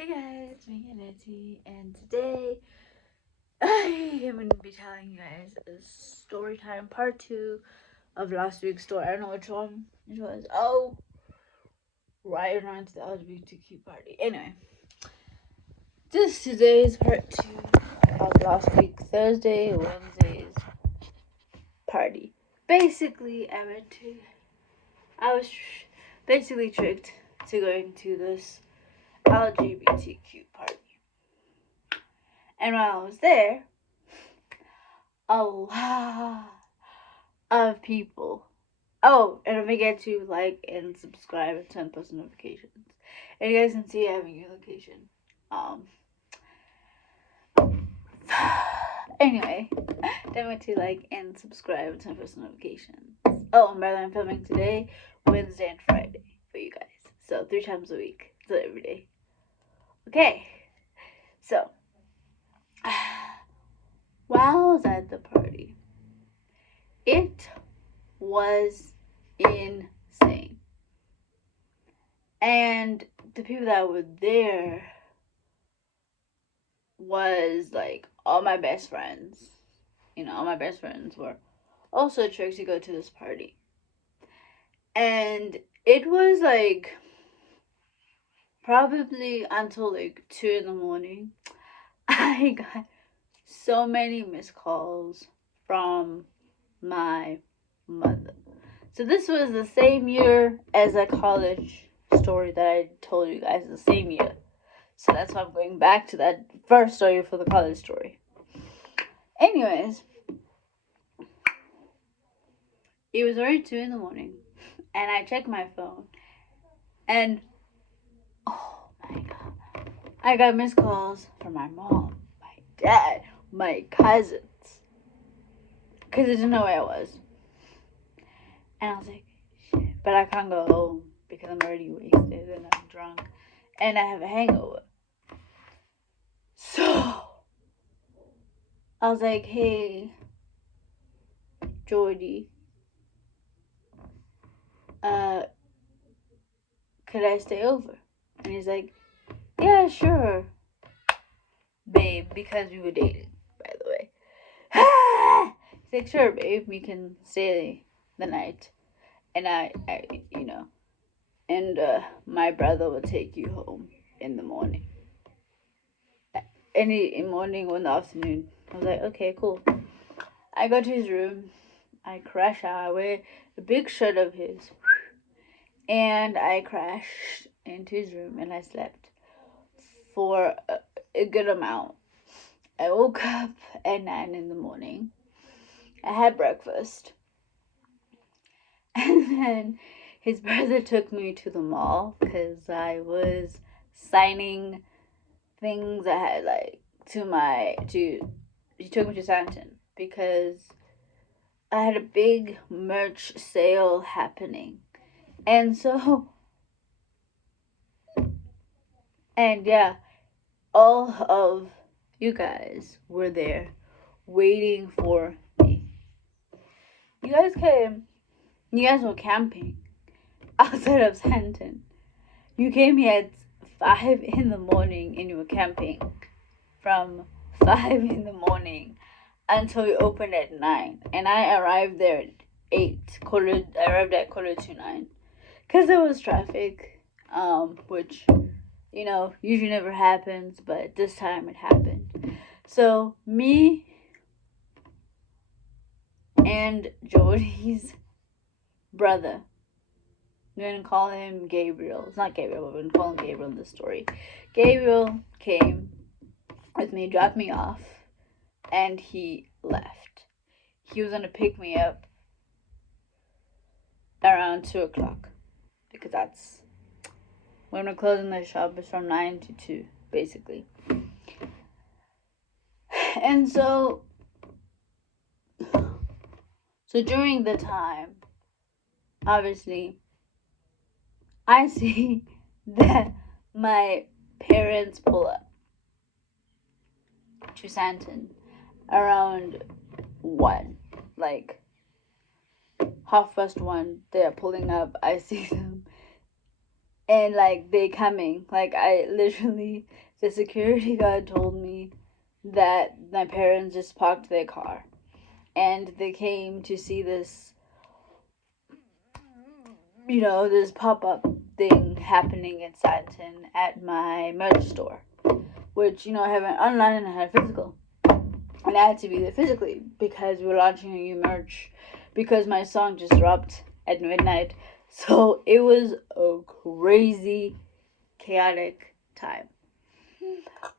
Hey guys, it's me and Nancy, and today I am going to be telling you guys a story time part 2 of last week's story. I don't know which one it was. Oh, right around to the LGBTQ party. Anyway, this today's part 2 of last week, Wednesday's party. Basically, I was basically tricked to going to this LGBTQ party. And while I was there, a lot of people. Oh, and don't forget to like and subscribe and turn post notifications. And you guys can see I have a new location. Anyway, don't forget to like and subscribe and turn post notifications. Oh, and by the way, I'm filming today, Wednesday, and Friday for you guys. So 3 times a week. So every day. Okay. So while I was at the party, it was insane. And the people that were there was like all my best friends. You know, all my best friends were also tricked to go to this party. And it was like probably until like 2 in the morning. I got so many missed calls from my mother. So this was the same year as a college story that I told you guys, the same year. So that's why I'm going back to that first story for the college story. Anyways, it was already 2 in the morning, and I checked my phone, and oh my god, I got missed calls from my mom, my dad, my cousins, because they didn't know where I was. And I was like, shit, but I can't go home because I'm already wasted and I'm drunk and I have a hangover. So I was like, hey, Jordy, could I stay over? And he's like, yeah, sure, babe, because we were dating, by the way. He's like, sure, babe, we can stay the night. And I my brother will take you home in the morning. Any morning or in the afternoon. I was like, okay, cool. I go to his room. I crash out. I wear a big shirt of his. And I crashed into his room and I slept for a good amount. I woke up at 9 in the morning. I had breakfast. And then his brother took me to the mall because I was signing things I had he took me to Santon because I had a big merch sale happening. And so, and yeah, all of you guys were there waiting for me. You guys came. You guys were camping outside of Santon. You came here at 5 in the morning and you were camping from 5 in the morning until we opened at 9. And I arrived there at 8. I arrived at 8:45 because there was traffic, which, usually never happens, but this time it happened. So me and Jody's brother, we're gonna call him Gabriel. It's not Gabriel, but we're gonna call him Gabriel in this story. Gabriel came with me, dropped me off, and he left. He was gonna pick me up around 2 o'clock because that's when we're closing the shop. It's from 9 to 2, basically. And so during the time, obviously, I see that my parents pull up to Santon around 1, like 1:30. They're pulling up. I see them, and like they coming. Like I literally, the security guard told me that my parents just parked their car, and they came to see this, this pop-up thing happening in Stanton at my merch store, which, I have an online and I had physical. And I had to be there physically because we were launching a new merch because my song just dropped at midnight. So it was a crazy, chaotic time.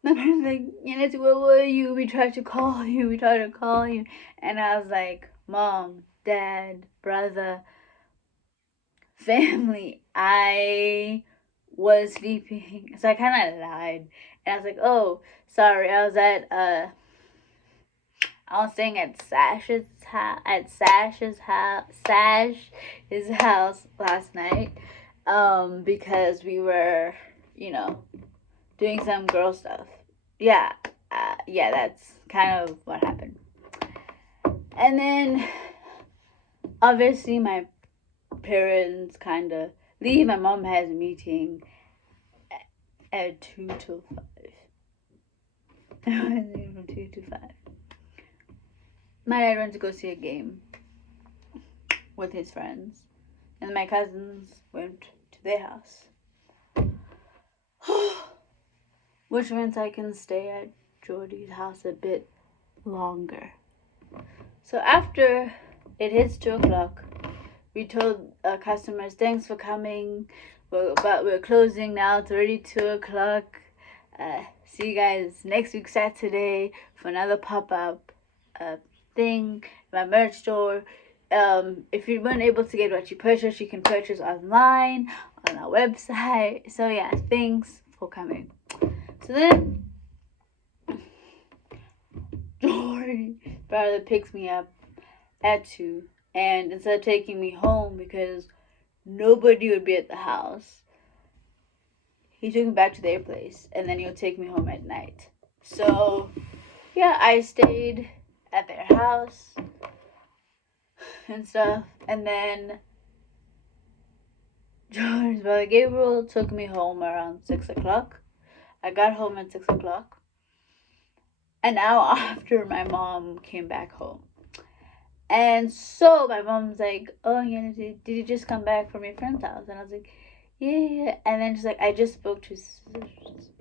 My parents were like, Nancy, where were you? We tried to call you. And I was like, Mom, Dad, brother, family, I was sleeping. So I kind of lied. And I was like, oh, sorry, I was staying at Sash's house last night, because we were, doing some girl stuff. Yeah, that's kind of what happened. And then, obviously, my parents kind of leave. My mom has a meeting at 2 till 5. I was leaving from 2 to 5. My dad went to go see a game with his friends, and my cousins went to their house. Which means I can stay at Jordy's house a bit longer. So after it hits 2 o'clock, we told our customers, thanks for coming, but we're closing now. It's already 2 o'clock. See you guys next week Saturday for another pop-up thing, my merch store. If you weren't able to get what you purchased, you can purchase online on our website. So yeah, thanks for coming. So then Jordy brother picks me up at 2, and instead of taking me home because nobody would be at the house, he took me back to their place, and then he'll take me home at night. So yeah, I stayed at their house and stuff, and then Jordan's brother Gabriel took me home around 6 o'clock. I got home at 6 o'clock, an hour after my mom came back home. And so my mom's like, oh, yeah, did you just come back from your friend's house? And I was like, yeah. And then she's like, I just spoke to sisters,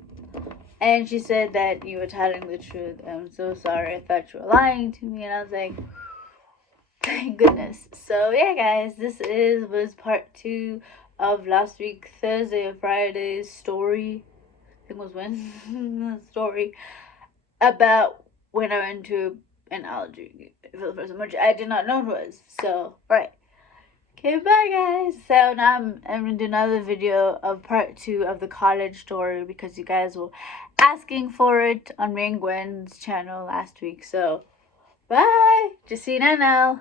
and she said that you were telling the truth. I'm so sorry. I thought you were lying to me. And I was like, thank goodness. So yeah, guys, this was part 2 of last week Thursday or Friday's story. I think it was Wednesday's story about when I went to an allergy for the first time, which I did not know it was. So right. Okay, bye guys. So now I'm going to do another video of part 2 of the college story because you guys were asking for it on me and Gwen's channel last week. So bye. Just see you now.